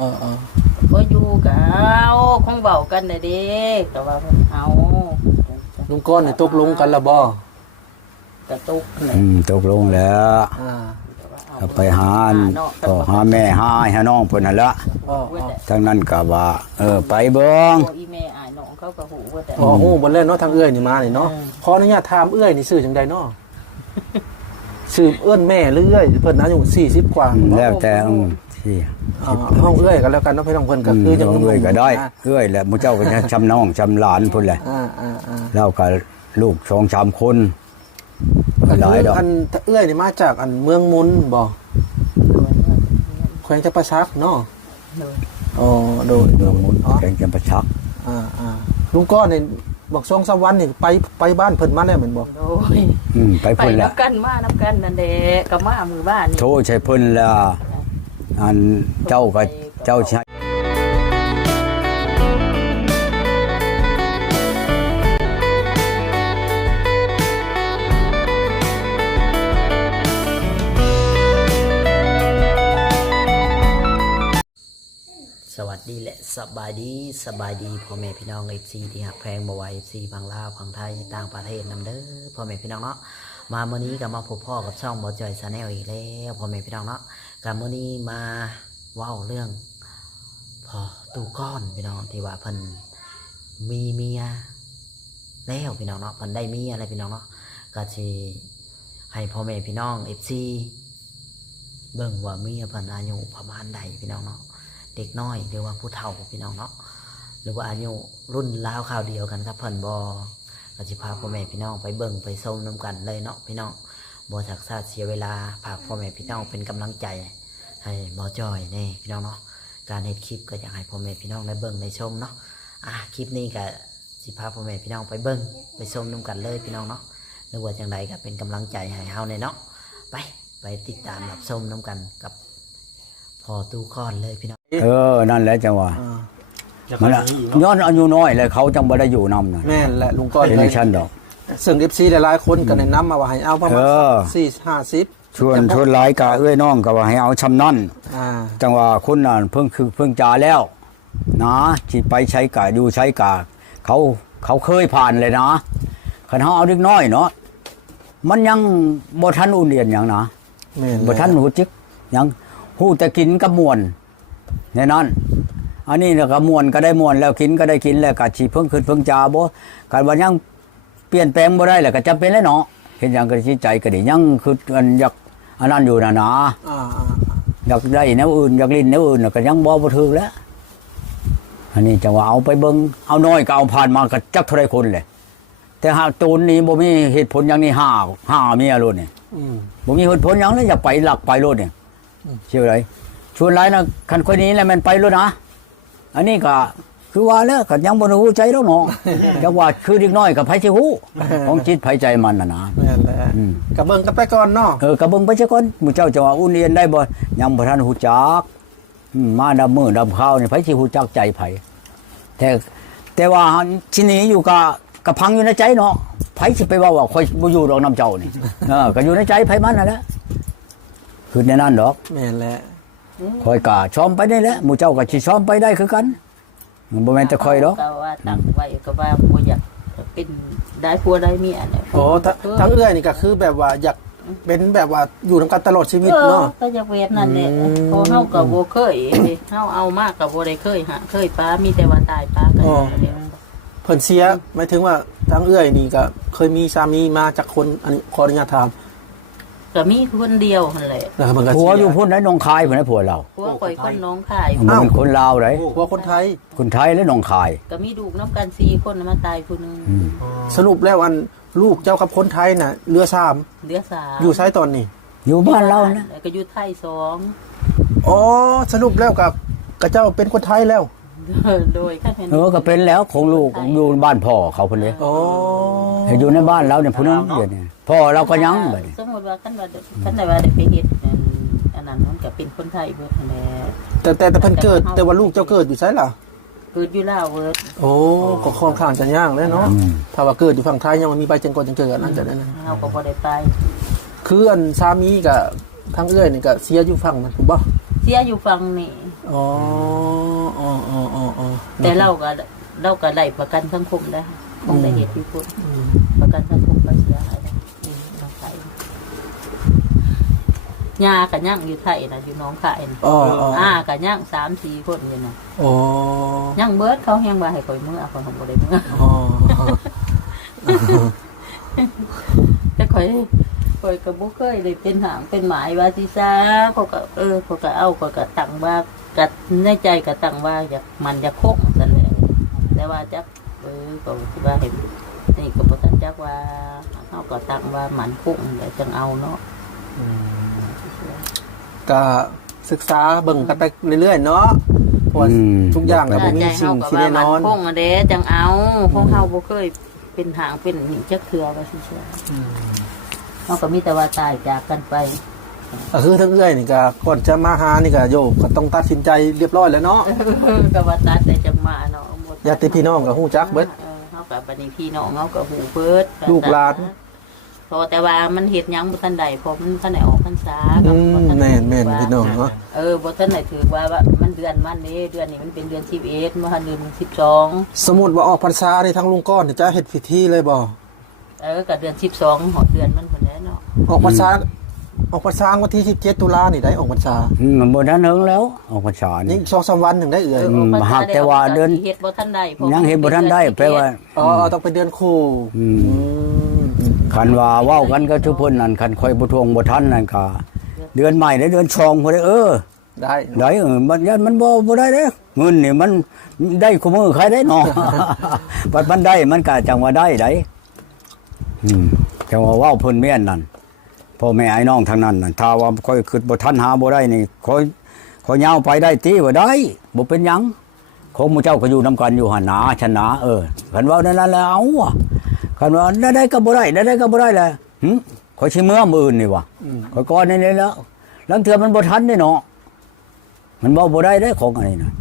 เออเออบ่อยู่ก็เอาคงเว้ากันได้เด้ก็ว่าเอาลุงก้อนนี่ตกลงกันและบ่กระตุกนี่อืมตกลงแล้วอ่าก็ไปหาอันพ่อหาแม่หาอ้ายหาน้องเพิ่นนั่นละอ๋ออ๋อทั้งนั้นก็ว่า เออ ไปเบิ่งโอ้อีแม่อายน้องเขาก็หูว่าแต่ อ๋อโอ้บ่เล่นเนาะทางเอื้อยนี่มานี่เนาะอืม ขออนุญาตถามเอื้อยนี่ชื่อจังใดเนาะชื่อเอื้อนแม่หรือเอื้อยเพิ่นอายุ40กว่าอืมแล้วแต่อืม ที่อ่าห้องเอื้อยกันแล้วกันเนาะพี่น้องเพิ่นก็คือยังเอ้ยก็ได้อ่าเอ้ยแหละหมู่เจ้าก็จะชำน้องชำหลานพุ่นแหละอ่าอ่าอ่าแล้วก็ลูกสองสามคนก็หลายดอกอันเอื้อยนี่มาจากอันเมืองมุนบ่แขวงจะประชักเนาะเลยอ๋อโดยเมืองมุนอ๋อแกงจำปาชักอ่าอ่าลุงก้อนนี่บอกสองสามวันนี่ไปไปบ้านเพิ่นมาแล้วเหมือนบอกโดยอืมไปไปพุ่นแหนัละบกันมานับกันนั่นแหละก็มามือบ้านนี่โทรใช้เพิ่นละ อันเจ้าก็เจ้าใช้สวัสดีและสบายดีสบายดีพ่อแม่พี่น้องเอฟซีที่หักแพงบ่ไหวเอฟซีบางลาวบางไทยต่างประเทศนำเด้อพ่อแม่พี่น้องเนาะมาเมื่อนี้ก็มาพบพ่อกับช่องบอจอยชาแนลอีกแล้วพ่อแม่พี่น้องเนาะ กับมื่อนี้มาเว้าเรื่องพอตูก้อนพี่น้องที่ว่าเพิ่นมีเมียแล้วพี่น้องเนาะเพิ่นได้เมียอะไรพี่น้องเนาะก็สิให้พ่อแม่พี่น้องเอฟซีเบิ่งว่าเมียเพิ่นอายุประมาณใดพี่น้องเนาะเด็กน้อยหรือว่าผู้เฒ่าพี่น้องเนาะหรือว่าอายุรุ่นราวข่าวเดียวกันครับเพิ่นบอก็สิพาพ่อแม่พี่น้องไปเบิ่งไปชมน้กันเลยเนาะพี่น้อง บ่สักษาเสียเวลาพาพ่อแม่พี่น้องเป็นกำลังใจ ให้หมอจอยแน่พี่น้องเนาะการเฮ็ดคลิปก็อยากให้พ่อแม่พี่น้องได้เบิ่งได้ชมเนาะอะคลิปนี้ก็สิพาพ่อแม่พี่น้องไปเบิ่งไปชมน้กันเลยพี่น้องเนาะหรือว่าจังใดก็เป็นกำลังใจให้เฮาแน่เนาะไปไปติดตามรับชมน้กันกับพอตู้คอนเลยพี่น้องเออนั่นแหละจังว่าอ่ามันอะย้อนอายุน้อยเลยเขาจังบ่ได้อยู่นำน่ะแม่นแหละลุงก้อนเป็นเลยชั้นดอก ซึ่งเอฟซีหลายๆคนก็แนะนำมาว่าให้เอาประมาณเออ สี่ห้าสิบชวนชวนหลายกะเอ้ยน้องก็ว่าให้เอาชำนั่นอ่าจังว่าคุณน่ะเพิ่งคือเพิ่งจาแล้ว นะที่ไปใช้กะอยู่ใช้กะเขาเขาเคยผ่านเลยนะคันเฮาเอาเด็กน้อยเนาะมันยังบ่ทันอุ่นเรียนหยังนะ แม่นบ่ทันหูจิกหยังฮู้แต่กินกับมวนในนั้นอันนี้เนี่ยก็มวนก็ได้มวนแล้วกินก็ได้กินแล้วก็สิเพิ่งขึ้นเพิ่งจาบ่การว่ายัง เปลี่ยนแปลงบ่ได้แหละก็จำเป็นแล้วเนาะเห็นหยังก็สิใจก็ได้ยังคืออันอยากอันนั้นอยู่น่ะนะอ่าอ่าอยากได้แนวอื่นอยากลิ้นแนวอื่นน่ะก็ยังบ่บ่ถึกแล้วอันนี้จังว่าเอาไปเบิ่งเอาน้อยก็เอาผ่านมาก็จักเท่าไรคนเลยแต่หากตูนนี้บ่มีเหตุผลอย่างนี้ห้าห้าเมียโลดนี่อืมบ่มีเหตุผลหยังเลยอยากไปหลักไปโลดนี่เชื่อไรชวนหลายนะคันคนนี้แหละมันไปโลดนะอันนี้ก็ คือว่าแล้วก็ยังบ่รู้ใจแล้วเนาะจังว่าคือเด็กน้อยกับไผสิฮู้ของจิตไผใจมันน่ะนะแม่นแหละอืมกับเบิ่งกันไปก่อนเนาะเออกระเบิ่งไปซะก่อนหมู่เจ้าจะว่าอุ่นเรียนได้บ่ยังบ่ทันฮู้จักอืมมาดำมือดำข้าวนี่ไผสิฮู้จักใจไผแต่แต่ว่าที่นี้อยู่กับกับพังอยู่ในใจเนาะไผสิไปเว่าว่าข่อยบ่อยู่ดอกน้ำเจ้านี่เออก็อยู่ในใจไผมันนั่นแหละคือในนั้นดอกแม่นแหละข่อยก็ช้อมไปได้แหละหมู่เจ้าก็สิช้อมไปได้คือกันมัน บ่แม่นแต่ข่อยดอกก็ว่าตั้งไว้ก็ว่าบ่อยากเป็นได้ผัวได้เมียเนี่ยโอ้ทั้งทั้งเอื้อยนี่ก็คือแบบว่าอยากเป็นแบบว่าอยู่นำกันตลอดชีวิตเออเนาะก็อยากเวทนั่นแหละอืมเพอเฮาก็บ่เคยเฮาเอามากก็บ่ได้เคยหาเคยป้ามีแต่ว่าตายป้ากันเดียวเพิ่นเสียหมายถึงว่าทั้งเอื้อยนี่ก็เคยมีสามีมาจากคนอันนี้ขออนุญาตถาม ก็มีคนเดียวหั่นแหละนะครับมันก็ผัวเสีอยู่พุ่นไหนหนองคายพุ่นไหนผัวเราผัวข่อยคนน้องขายมันเป็นคนลาวไดผัวคนไทย คนไทยและหนองคาย ก็มีลูกน้ำกัน4คนมาตายผู้หนึงอืมสรุปแล้วอันลูกเจ้ากับคนไทยน่ะเรือสามเหลือสามอยู่ไซตอนนี้อยู่บ้านเรานะแล้วก็อยู่ไทยสองอ๋อสรุปแล้วกับกับเจ้าเป็นคนไทยแล้ว โดยข้าเป็นเออก็เป็นแล้วของลูกอยู่บ้านพ่อเขาพุ่นเลยอ๋ออยู่ในบ้านเราเนี่ยผู้นั้นเดี๋ยวนี้พ่อเราก็ยังแบบนี้สมมติว่าคันว่าคันได้ว่าได้ไปเฮ็ดอันอันนั้นมันก็เป็นคนไทยเบิดนั่นแหละแต่แต่แต่เพิ่นเกิด แต่ว่าลูกเจ้าเกิดอยู่ไซล่ะเกิดอยู่ลาวเบิดโอ้ก็ค่อนข้างจะยากเลยเนาะอืมถ้าว่าเกิดอยู่ฝั่งไทยยังมีใบจังกอนจังเกิดนั่นจะได้นะเฮาก็บ่ได้ไปคืออันสามีกับทั้งเอื้อยนี่ก็เสียอยู่ฝั่งนั้นถูกป่ะเสียอยู่ฝั่งนี่ อ๋อแต่เราก็เราก็ได้ประกันสังคมได้คงได้เหตุที่พูดประกันสังคมก็เสียหายได้อืมเราไทยยากับย่างอยู่ไทยนะอยู่หน้องไข่นะอ๋ออ๋ออ่ากับย่างสามสี่คนอยู่นะอ๋อย่างเบิร์ดเขาแห้งว่าให้คอยมือคนของบ่ได้มืออ๋อแต่คอยคอยกับบุเคยได้เป็นหางเป็นหมายว่าที่ซาเขาก็เออเขาก็เอาเขาก็ตั้งว่า กัดในใจก็ตั้งว่าอยากมันอยากโคกสันแหละแต่ว่าจักเออก็คิดว่าเห็นนี่ก็บ่ทันจักว่าเขาก็ตั้งว่ามันโคกแต่จังเอาเนาะก็ศึกษาเบิ่งกันไปเรื่อยๆเนาะเพราะว่าอืม ทุกอย่างก็บ่มีใจสิ่เฮางก็ที่ว่าแน่นมันอนโคกอันเด้จังเอาเพราะเฮาบ่เคยเป็นหางเป็นหนี่จักเทื่อว่าซื่อๆเขาก็มีแต่ว่าตายจากกันไป ก็คือทั้งเอื้อยนี่ก็ก่อนจะมาหานี่ก็โยกก็ต้องตัดสินใจเรียบร้อยแล้วเนาะ ก็ว่าตัดแต่จังมาเนาะหมดญาติพี่น้องก็ฮู้จักเบิด ออเฮากับบัดนี้พี่น้องเฮาก็ฮู้เบิดลูกหลาน พอแต่ว่ามันเฮ็ดหยังบ่ทันใดเพราะมันทันได้ออกพรรษาอืมบ่ทัได้แม่นถือว่าๆพี่น้องเนาะเออบ่ทันได้ถือว่าว่ามันเดือนมันนี้เดือนนี้มันเป็นเดือน11บ่ทันเดือน12สมมุติว่าออกพรรษานี่ทั้งลุงก้อนนี่จะเฮ็ดพิธีเลยบ่เออก็เดือน12หอดเดือนมันพุ่นแหละเนาะออกพรรษา ออกพรรษาวันที่17ตุลานี่ได้ออกพรรษาอืมมันบ่ทันเฮิงแล้วออกพรรษานี่นี่2-3วันถึงได้เอื้อยเออมออกพรรษหากแต่ว่าเดือนเฮ็ดบ่ทันได้พราะยังเห็นบ่ทันได้แปลว่า อ๋อต้องเป็นเดือนคู่อืม อืมคันว่าเว้ากันก็ทุกเพิ่นนั่นคันค่อยบ่ทวงบ่ทันนั่นก็เดือนใหม่ได้เดือนชองพุ่นเด้อเออได้ได้เออมันยันมันบ่บ่ได้เด้เงินนี่มันได้คู่มือใครได้เนาะ บัดมันได้มันก็จังว่าได้ได้อืมจังว่าเว้าเพิ่นแม่นนั่น พ่อแม่ไอ้น้องทางนั้นนั่นถ้าว่าค่อยคิดบ่ทันหาบ่ได้นี่ค่อยค่อยยาวไปได้ติว่าได้บ่เป็นหยังของหมู่เจ้าก็อยู่นํกันอยู่หั่นหนาชนะเออคันว่านั่นแล้วเอาอะคันว่าได้ได้ก็บ่ได้ได้ได้ก็บ่ได้แหละหึข่อยสิเมื่อมื้ออื่นนี่ว่ะอืมข่อยก่อนนี่แล้วลังเทื่อมันบ่ทันเด้เนาะมันบอกบ่ได้ได้ของอันนี้นะ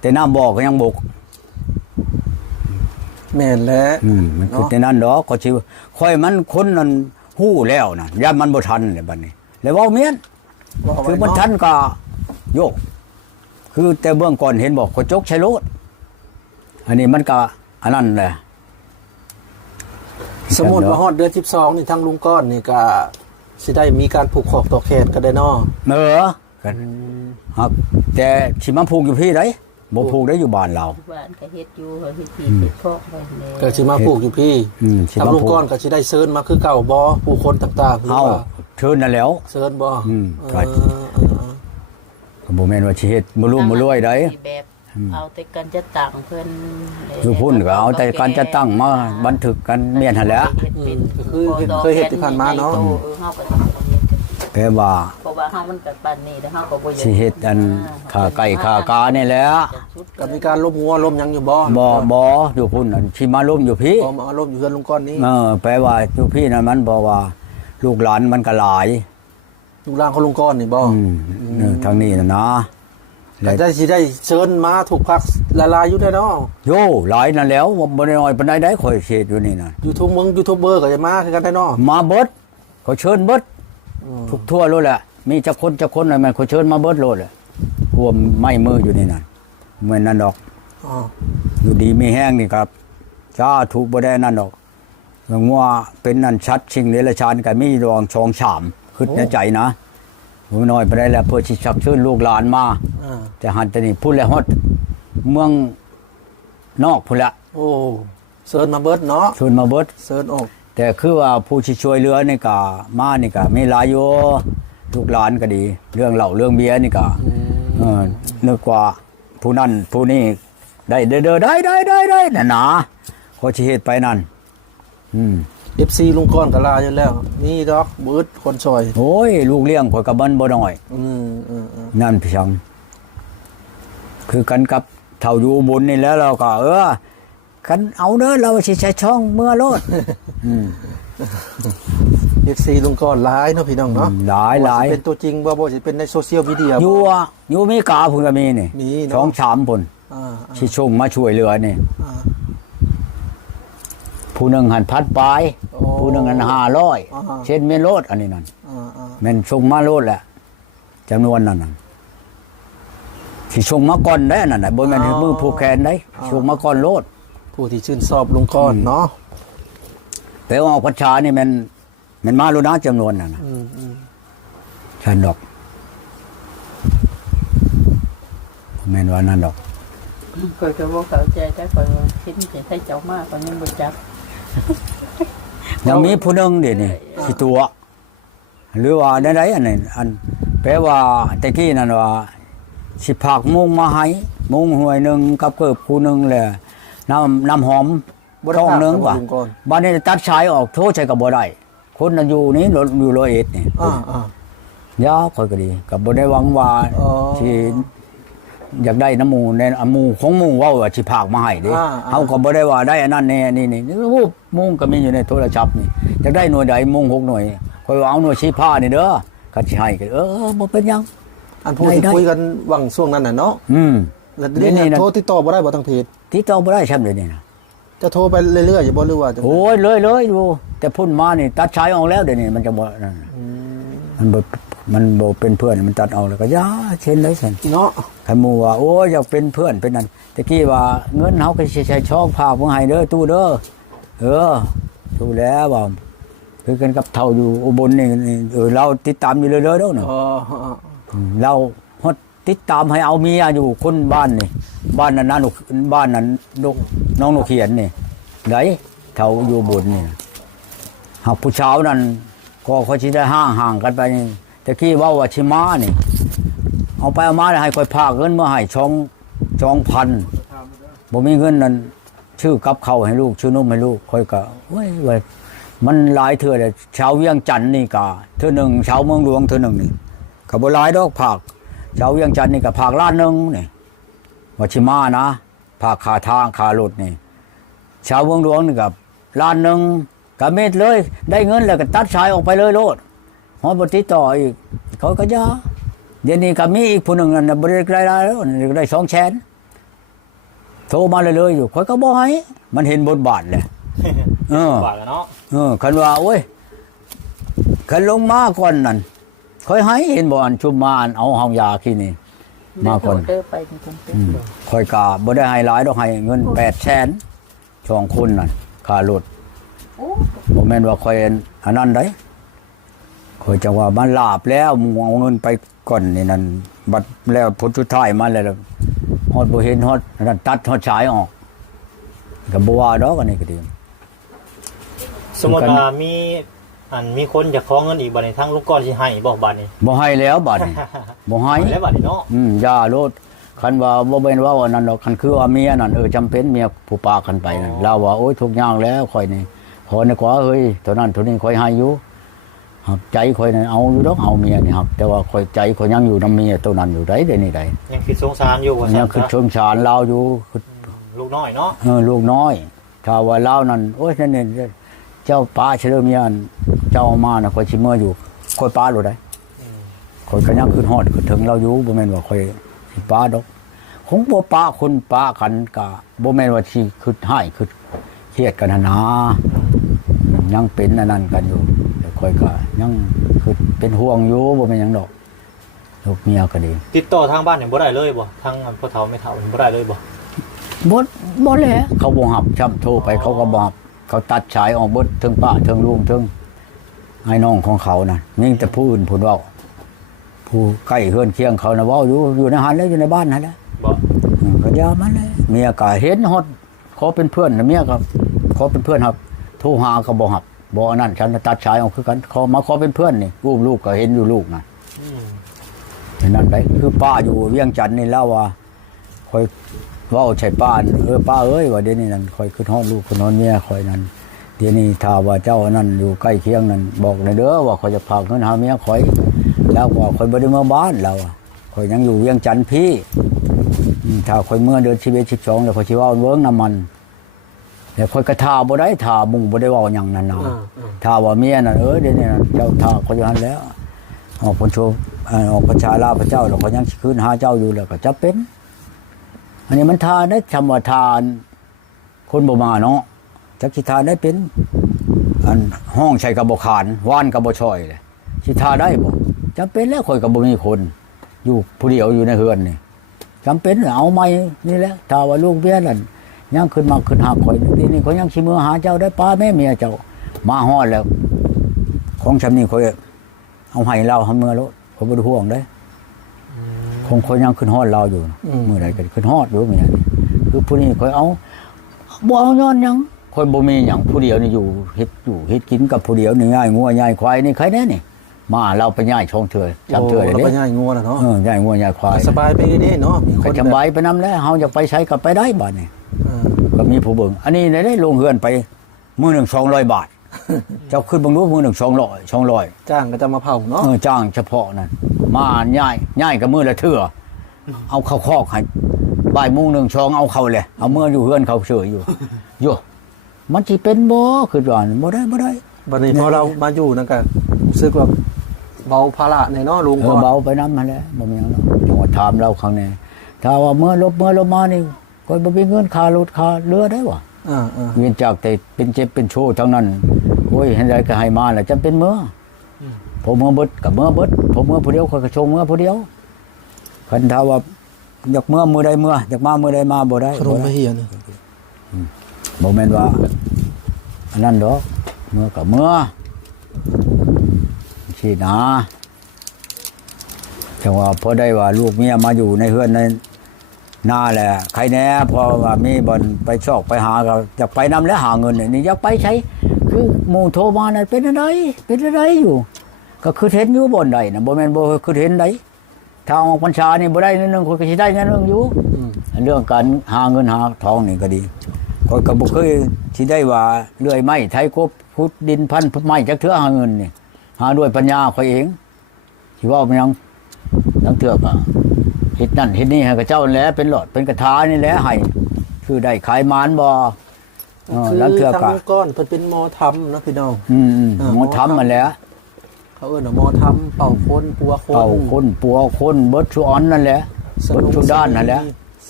แต่น้ำบอกก็ยังบกแม่นแล้วอืมมันคือเนาะแต่นั้นดอกก็ชื่อค่อยมันคนนั้น ฮู้แล้วนะย่านมันบ่ทันเลยบัดนี้ แล้วเว้าเมียนว่าเอาไว้คือมันเาะทันก็โยก คือแต่เบื้องก่อนเห็นบอกเขาจกใช้รถอันนี้มันก็อันนั้นแหละสมมุติว่าฮอดเดือน12นี่ทางลุงก้อนนี่ก็สิได้มีการผูกขอกต่อแขนกันได้เนาะเออกันครับแต่สิมาผูกอยู่พี่ได้ บ่ผูกได้อยู่บ้านเราบ้านก็เฮ็ดอยู่เฮ็ดที่เฮ็ดคอกไว้แน่ก็สิมาผูกอยู่พี่อืมสิทางมาลุงผูกก้อนก็สิได้เชิญมาคือเก่าบ่ผู้คนต่างๆหรือเอาว่าเชิญนั่นแหล้วเชิญบ่อืมเอก็อเออเออก็บ่แม่นว่าสิเฮ็ดบ่รู้บ่รวยได้ แบบเอาแต่กันจะต่างเพิ่นอยู่พุ่นก็เอาแต่การจะตั้งมาบันทึกกันเมียนหั่นแหล้วอืมก็คือเห็นเคยเห็นที่ผ่านมาเนาะ เออเฮาก็ต้องเฮ็ดกัน แปลว่าเพราะว่าเฮามันก็ปานนี้แล้วเฮาก็บ่อยากสิเฮ็ดอันขาไก่ขากานี่แหละก็มีการลบงัวลบหยังอยู่บ่บ่บ่อยู่พุ่นอันสิมาล้มอยู่พี่พอมาลบอยู่เฮือนลุงก้อนนี้เออแปลว่าอยู่พี่นั่นมันบอกว่า ลูกหลานมันก็หลายลูกหลานของลุงก้อนนี่บ่อืมเออทางนี้น่ะนะก็ได้สิได้เชิญมาถูกพักละลายอยู่ได้เนาะโยหลายนั่นแล้วบ่ได้น้อยปานใดได้ข่อยเฮ็ดอยู่นี่น่ะยูทูบมึงยูทูบเบอร์ก็จะมาคือกันได้เนาะมาเบิดเขาเชิญเบิดอืม ทุกทั่วโลดแหละมีจักคนจักคนอะไรมันเขาเชิญมาเบิดโลดแหละพวมไม้มืออยู่นี่นั่นเหมือนนั่นดอกอ๋ออยู่ดีมีแห้งนี่ครับจ้าถูกบ่ได้นั่นดอกงัวเป็นนั่นชัดชิงเดรัจฉานก็มีดวงชองฉามคิดในใจนะผมน้อยไปได้แล้วเพื่อสิชักชื่นลูกหลานมาอ่าแต่หันแต่นี่พูดแล้วฮอดเมืองนอกพุ่นละโอ้เชิญมาเบิดเนาะชวนมาเบิดเชิญออก แต่คือว่าผู้ที่ช่วยเหลือนี่ก็มานี่ก็มีหลายอยู่ลูกหลานก็ดี เรื่องเหล้าเรื่องเบียร์นี่ก็เออนึกว่าผู้นั้นผู้นี้ได้เด้อเด้อได้ได้ได้ได้น่ะหนาเขาสิเฮ็ดไปนั่นอืมเอฟซีลุงก้อนก็ลาอยู่แล้ว นี่ดอกเบิดคนซอยโอ้ย ลูกเลี้ยงข่อยกับมันบ่น้อย อืมอืมอืมนั่นพี่ชังคือกันกับเท่าอยู่อุบุญนี่แล้วเราก็ เออ คันเอาเด้อเราสิใช้ช่องเมื่อโลดอืม เอฟซีลุงก้อนหลายเนาะพี่น้องเนาะหลายหลายว่สิเป็นตัวจริงบ่บ่สิเป็นในโซเชียลมีเดียอยู่อะอยู่มีกาพุ่นก็มีนี่มีเนาะสองสามพุ่นอ่าอ่าที่ชงมาช่วยเหลือนี่ อ่า ผู้หนึ่งหันพัดปลายโอ้ผู้หนึ่งหันห้าร้อยอ่าเช่นเมนโลดอันนี้นั่นอ่าอ่าแม่นชงมาโลดแหละจำนวนนั้นน่ะสิชงมาก่อนได้อันนั่นน่ะบ่แม่นอ๋อมือผูกแขนได้อ๋อชงมาก่อนโลด ผู้ที่ชื่นชอบลุงก้อนเนาะแต่ว่าออกพรรษานี่มันมันมาแล้วนะจำนวนน่ะนะอืมอืมฉันดอกบ่แม่นว่านั่นดอกคอยก็บ่เข้าใจแต่คอยว่าคิดจะให้เจ้ามากกว่ายังบ่จักยังมีผู้หนึงเดี๋ยวนี้สิตัว หรือว่าได้ๆอันนี้อันแปลว่าตะกี้นั่นว่า สิผักมุงมาให้มุงหวยหนึงกับเกิบคู่หนึงแหละ น้ำน้ำหอมบ่ได้ท้องหนึงฝากว่ะลุงก้อนบ้านนี้ตัดสายออกโทษใช้กับบ่ได้คนน่ะอยู่นี่อยู่ร้อยเอ็ดนี่อ่าอ่า ยาค่อยก็ดีกับบ่ได้หวังว่าอ๋อ ที่อยากได้น้ำหมูในอันหมูของหมูเว่าว่าสิพากมาให้เดิอ่าอ่า เฮาก็บ่ได้ว่าได้อันนั้นแน่นี่นี่นี่โอ้มุงก็มีอยู่ในโทรศัพท์นี่อยากได้หน่วยใดมุงหกหน่วยค่อยว่าเอาหน่วยชี้ผ้านี่เด้อก็สิให้ก็เออบ่เป็นหยัง อันผู้ที่ได้ได้ คุยกันหวังช่วงนั้นน่ะเนาะอืม แล้วเดี๋เดี๋ยยววนี้นี้นะ โทรติดต่อบ่ได้บ่ทางเพจ ติดต่อบ่ได้ใช่เดี๋ยวนี้นะจะโทรไปเรื่อยๆอย่าบ่หรือว่าจะโอ้ยเลยเลยดูแต่พุ่นมานี่ ตัดสายออกแล้วเดี๋ยวนี้มันจะบ่นั่นอืมมันบ่มันบ่เป็นเพื่อนมันตัดเอาแล้วก็ยาเช่นได้ซั่นเนาะคันหมู่ว่าโอ้ยอยากเป็นเพื่อนเป็นนั่นตะกี้ว่าเงินเฮาก็สิใช้ช่องพากบ่ให้เด้อตู้เด้อเออตู้แล้วว่าคือกันกับเท่าอยู่อุบลนี่นี่เออเราติดตามอยู่เรื่อยๆเด้อเนาะอ๋อมเราฮอด ติดตามให้เอาเมียอยู่คนบ้านนี่ บ้านนั้นนะนกบ้านนั้นนกน้องนกเขียนนี่ไหนเท่าอยู่บนนี่หากผู้เช้านั้นก็เขาสิได้ห่างห่างกันไปนี่ตะกี้ว่าว่าชิมานี่ เอาไปเอามาให้คอยพากเงินมาให้ช่องช่องพันบ่มีเงินนั้นชื่อกับเขาให้ลูก ชื่อนุ่มให้ลูกคอยก็เว้ยเว้ยมันหลายเทื่อเลยชาวเวียงจันทน์นี่ก็เทื่อหนึ่งชาวเมืองหลวงเทื่อหนึ่งนี่ก็บ่หลายดอกภาค ชาวเวียงจันทน์นี่ก็ภาคล้านหนึงนี่ว่าชิมานะภาคขาทางขารถนี่ ชาวเมืองหลวงนี่ก็ล้านหนึงก็เม็ดเลย ได้เงินแล้วก็ตัดสายออกไปเลยโลดฮอดบ่ติดต่ออีก เขาก็ยาเดี๋ยวนี้ก็มีอีกผู้หนึ่งนั่นนะบริการได้แล้วนี่ก็ได้สองแสนโทรมาเลยเลยๆอยู่คอยก็บอกให้มันเห็นบทบาทเลยเออบาทแล้วเนาะเออคันว่าโอ้ยคันลงมาก่อนนั่น คอยให้เห็นบ่อันชุมมาอันเอาห้องยาขี้นี่ มาก่อนเด้อไปนี่คงเป็นอืมคอยกาบ่ได้ให้หลายดอกให้เงินแปดแสนช่องคุณนั่นค่ารถโอ้บ่แม่นว่าคอยอันนั้นได้คอยจังว่ามันลาบแล้วมึงเอาเงินไปก่อนนี่นั่นบัดแล้วผลสุดท้ายมาแล้วล่ะฮอดบ่เห็นฮอดนั่นตัดฮอดฉายออกก็บ่ว่าดอกอันนี้ก็ดี สมมติว่ามี อันมีคนอยากขอเงินอีกบัดนี้ทั้งลูกก้อนสิให้บอกบัดนี้บ่ให้แล้วบัดนี้บ่ให้แล้วบัดนี้เนาะอืมอย่าโลดคันว่าบ่เป็นว่าวันนั้นดอกคันคือว่าเมียนั่นเออจำเป็นเมียผู้ปากันไปนั่นเราว่าโอ๊ยทุกอย่างแล้วข่อยนี่ขอนี่กว่าเฮ้ยเท่านั้นเท่านี้ข่อยให้อยู่หักใจข่อยนั่นเอาอยู่ดอกเอาเมียนี่ครับ แต่ว่าข่อยใจข่อยยังอยู่นำเมียตัวนั้นอยู่ได้เดี๋ยวนี้ได้ยังคิดสงสารอยู่ว่ายังคือชงชานเราอยู่คือลูกน้อยเนาะเออลูกน้อยถ้าว่าเรานั่นโอ้ยนั่นนี่เจ้าป้าเชื่อเมียน เจ้าเอามาน่ะข่อยสิเมื่ออยู่ข่อยป้าอยู่ได้อืมข่อยก็ยังขึ้นฮอดขึ้นถึงเราอยู่บ่แม่นว่าข่อยสิป้าดอกคงบ่ป้าคนป้ากันกะบ่แม่นว่าสิขึ้นให้ขึ้นเครียดกันหั่นนะยังเป็นอันนั้นกันอยู่แต่ข่อยก็ยังคือเป็นห่วงอยู่บ่แม่นหยังดอกลูกเมียก็ดี ติดต่อทางบ้านเนี่ยบ่ได้เลยบ่ทางพ่อเฒ่าแม่เฒ่าบ่ได้เลยบ่บ่บ่แลเขาบ่รับช้ำโทรไปเขาก็บ่รับเขาตัดสายออกเบิดถึงป้าถึงลุงถึง ไอ้น้องของเขาน่ะมีแต่ผู้อื่นผู้เว้าผู้ใกล้เฮือนเคียงเขาน่ะเว้าอยู่อยู่ในหันแล้วอยู่ในบ้านนั่นแหละบ่อืมก็อยามันเลยเมียก็เห็นฮอดขอเป็นเพื่อนนะเมียก็ขอเป็นเพื่อนครับโทรหาก็บ่รับบ่อันนั้นฉันก็ตัดสายออกคือกันขอมาขอเป็นเพื่อนนี่อุ้มลูกก็เห็นอยู่ลูกน่ะอืมเห็นนั่นได้คือป้าอยู่เวียงจันทน์นี่เล่าว่าคอยเว้าใช่ป้านี่เออป้าเอ้ยว่าเดี๋ยวนี้นั่นคอยขึ้นฮอดลูกขึ้นฮอดเมียคอยนั่น เดี๋ยวนี้ถ้าว่าเจ้านั่นอยู่ใกล้เคียงนั่นบอกเลยเด้อว่าคอยจะพาเงินหาเมียคอยแล้วว่าคอยบ่ได้เมื่อบ้านเราอะคอยยังอยู่เวียงจันทน์พี่อืมถ้าคอยเมื่อเดือนชีวิต12แล้วคอยสิเว้าเวิ้งน้ำมันแล้วคอยกระทาบ่ได้ทามุงบ่ได้เว้าหยังนั่นน่ะอ่าอ่าถ้าว่าเมียนั่นเออเดี๋ยวนี้นั่นเจ้าท่าเขาอยู่หันแล้วออกคนโชว์เอ่อออกประชาลาพระเจ้าเราก็ยังสิคืนหาเจ้าอยู่แล้วก็จะเป็น อันนี้มันทานได้ทำว่าทานคนบ่มาเนาะ จักสิทานได้เป็น อันห้องใช้กระบอกขานว่านกระบอกชอยเลยสิทาได้บ่จะเป็นแล้วคอยกระบ่มีคน อยู่ผู้เดียวอยู่ในเฮือนนี่จำเป็นเอาไม่นี่แหละถ้าว่าลูกเบี้ยนั่นยังขึ้นมาขึ้นหาข่อยทีนี่เขายังชิมือหาเจ้าได้ป้าแม่เมียเจ้า มาฮอดแล้ว ของชำนี่ข่อยเอาให้เราทำเมื่อแล้วข่อยบ่ได้ห่วงเด้คงข่อยยังขึ้นฮอดเราอยู่มื้อใดก็ขึ้นฮอดอยู่มื้อนี้คือผู้นี้ข่อยเอาบ่เอาย้อนหยัง ข่อยบ่มีหยังผู้เดียวนี่อยู่เฮ็ดอยู่เฮ็ดกินกับผู้เดียวนี่ง่ายงัวง่ายควายนี่ใครแน่นี่มาเราไปย่ายช่องเถื่อจำเถื่อโอ้เลยเราเด้ไปง่ายงัวแล้วเนาะเออย่ายงัวย่ายควายสบายไปเด้เนาะมีคก็นสบายไปนํแล้วเฮาอยากไปใช้ก็ไปได้บัดนี้เออก็มีผู้เบิ่งอันนี้ได้ได้ลงเฮือนไปมื้อหนึง200บาทเจ้าขึ้นเบิ่งดูมื้อหนึง200 200จ้างก็จะมาเผาเนาะเออจ้างเฉพาะนั่นมาย่ายย่ายก็มื้อละเทื่อเอาเข้าคอกให้บ่ายโมงหนึ่งชองเอาเข้าเลยเอาเมื่ออยู่เฮือนเขาเฉยอยู่โย มันสิเป็นบ่คือว่าบ่ได้บ่ได้บัดนี้พอเรามาอยู่นั่นก็รู้สึกว่าเบาภาระในเนาะลุงเออเบาไปน้ำมาแล้วบ่มีหยังหรอกจังหวัดถามเราครั้งนี้ถ้าว่าเมื่อลบเมื่อลบมานี่ก็บ่มีเงินค่ารถค่าเรือได้วะอ่าอ่าเวียนจากแต่เป็นเจ็บเป็นโชว์ทั้งนั้นโอ้ยเห็นไรก็ให้มาแหละจำเป็นเมื่ออผมเมื่อเบิดกับเมื่อเบิดผมเมื่อผู้เดียวคอยกระชงเมื่อผู้เดียวคันถ้าว่าอยากเมื่อมือใดเมื่ออยากมามือใดมาบ่ได้ขนมบ่ไปได้เฮียนบ่แม่นว่า อันนั้นดอกเมื่อกับเมื่อสินะจังว่าพอได้ว่าลูกเมียมาอยู่ในเฮือนในหน้าแหละใครแน่พอว่ามีบอนไปชอกไปหาก็อยากไปนำแล้วหาเงินเนี่ยนี่อยากไปใช้คือหมู่โทรมานั่นเป็นอะไรเป็นอะไรอยู่ ก็คือเห็นอยู่บนใดนะบ่แม่นบ่คือเห็นใดถ้าออกพรรษานี่บ่ได้นิดนึงคนก็สิได้นิดนึงอยู่อืมเรื่องการหาเงินหาทองนี่ก็ดี คนก็บ่เคยที่ได้ว่าเลื่อยไม้ไถกบพุดดินพันไม้จักเทื่อหาเงินนี่หาด้วยปัญญาข่อยเองสิว่ามันยังทั้งเทื่อก็เฮ็ดนั่นเฮ็ดนี่ให้กับเจ้าแหล้วเป็นหลอดเป็นกระทานี่แหละให้คือได้ขายมานบ่เออคือแล้วเทื่อทางก็ลุงก้อนเพิ่นเป็นหมอทำเนาะพี่น้องอืมอืมอ่าหมอทำมาแหล้ว เขาเอิ้นว่าหมอทำเป่าคนปัวคนเป่าคนปัวคนเบิดชุออนนั่นแหละสเบิดนุกชุด้านนั่นแหละ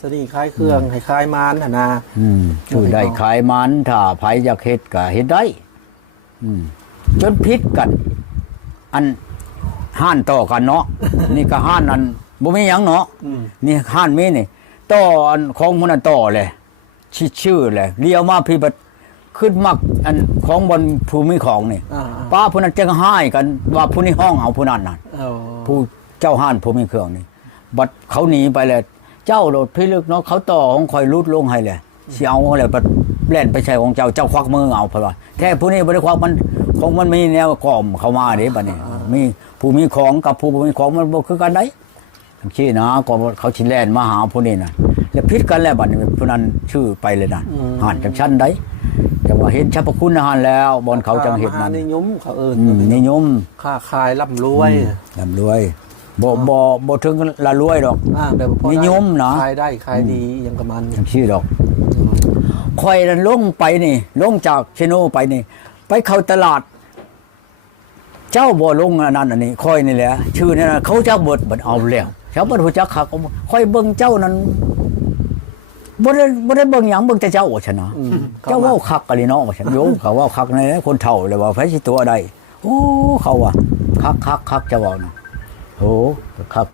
สนีคลายเครื่องให้คลายมานหั่นนะอืมคือได้ขายมันถ้าไผอยากเฮ็ดก็เฮ็ดได้ อืมจนพิษกัน อันห้านต่อกันเนาะ นี่ก็ห้านอันบ่มีหยังเนาะ อืมนี่ห้านมีนี่ต่ออันของมันนั้นต่อเลยชื่อชื่อเลยเลี้ยวมาพี่บัดขึ้นมักอันของบนภูมิของนี่อ่าป้าผู้นั้นจึงให้กันว่าผู้นี้ห้องเอาผู้นั้นน่ะ ๆเอาผู้เจ้าห้านผู้มีเครื่องนี่บัดเขาหนีไปเลย เจ้าโดดพิลึกเนาะเขาต่อของคอยรุดลงให้เลยสิเอาอะไรบัดแล่นไปใช้ของเจ้าเจ้าควักมือเอาเพราะว่าแท้ผู้นี้บ่ได้ควักมันของมันมีแนวกล่อมเข้ามาเด้บัดนี้ มีผู้มีของกับผู้บ่มีของมันบ่คือกันได้ทั้งชี้นะก็เขาสิแล่นมาหาผู้นี้น่ะแล้วพิษกันแล้วบัดนี้ผู้นั้นชื่อไปเลยน่ะห่านจังชั้นได้แต่ว่าเห็นสรรพคุณอาหารแล้วบนเขาจังเห็นมหานั้นนิยมเขาเอิ้นอืมนิยมค้าขายร่ำรวยร่ำรวย บ่บ่บ่ถึงละรวยดอก อ่าแบบพอได้นิยมนะขายได้ขายดีอยังกับมันจังชื่อดอกคอยนั้นลงไปนี่ ลงจากเชโนไปนี่ ไปเข้าตลาด เจ้าบ่ลงอันนั้นอันนี้คอยนี่แหละชื่อนี่นะเขาจะเบิดบัดเอาแล้วชาวบ้านฮู้จักคักคอยเบิ่งเจ้านั้นบ่ได้บ่ได้เบิ่งหยังเบิ่งแต่เจ้าว่าชนะ อืมเจ้าเว่าคักอะไรเนาะว่าฉันโยมเขาเว่าคักในคนเฒ่าเลยว่าไผสิตัวใดโอ้เขาว่าคักคักคักจะเว้านะ โอ้คัก